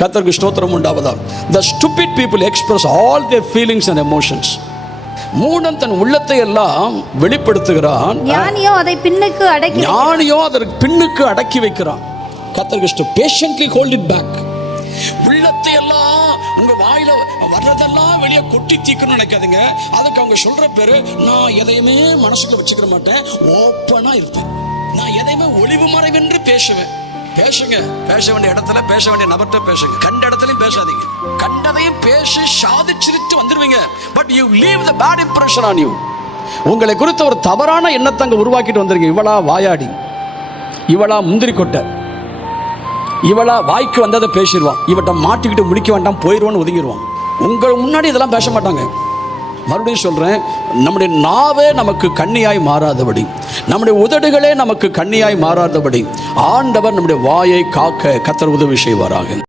கர்த்தருக்கு ஸ்தோத்திரம் உண்டாவதா. The stupid people express all their feelings and emotions. மூடன் தன் உள்ளத்தை எல்லாம் வெளிப்படுத்துகிறான், ஞானியோ அதை பின்னுக்கு அடக்கி வைக்கிறான். கர்த்தருக்கு patiently hold it back. உள்ளத்தை எல்லாம் உங்க வாயில வர்றதெல்லாம் வெளியே கொட்டி தீக்கணும்னு நினைக்காதீங்க. அதுக்கு அவங்க சொல்ற பேரு, நான் எதையுமே மனசுக்குள்ள வச்சுக்கிற மாட்டேன், ஓப்பனா இருப்பேன். நான் எதையுமே ஒளிவு மறைவென்று பேசுவேன். பேசுங்க, பேச வேண்டிய இடத்துல பேச வேண்டிய நபர்கிட்ட பேசுங்க. கண்ட இடத்துலயும் பேசாதீங்க. கண்டதையும் பேசி சாதிச்சிட்டு வந்துருவீங்க. But you leave the bad impression on you. உங்களை குறித்த ஒரு தவறான எண்ணத்தை அங்க உருவாக்கிட்டு வந்துருங்க. இவளா வாயாடி, இவளா முந்திரி கொட்டை, இவளா வாய்க்கு வந்ததை பேசிடுவான், இவட்ட மாட்டிக்கிட்டு முடிக்க வேண்டாம் போயிடுவான்னு ஒதுங்கிடுவான். உங்கள் முன்னாடி இதெல்லாம் பேச மாட்டாங்க. மறுபடியும் சொல்கிறேன், நம்முடைய நாவே நமக்கு கண்ணியாய் மாறாதபடி, நம்முடைய உதடுகளே நமக்கு கண்ணியாய் மாறாதபடி ஆண்டவர் நம்முடைய வாயை காக்க கர்த்தர் உதவி செய்வாராக.